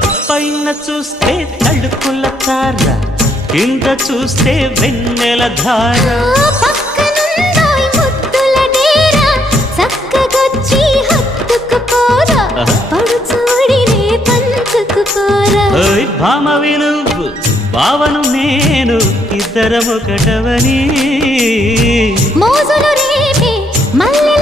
పైన చూస్తే తడుకుల తార, కింద చూస్తే వెన్నెల ధార. పక్కనుందోయ్ ముద్దుల డేరా, చక్కగొచ్చి హత్తుకుపోరా, పడు చూడినే పంచుకుపోరా. భామ విలువు భావను నేను, ఇద్దరమొకటవని మోజులు రేపే మల్లె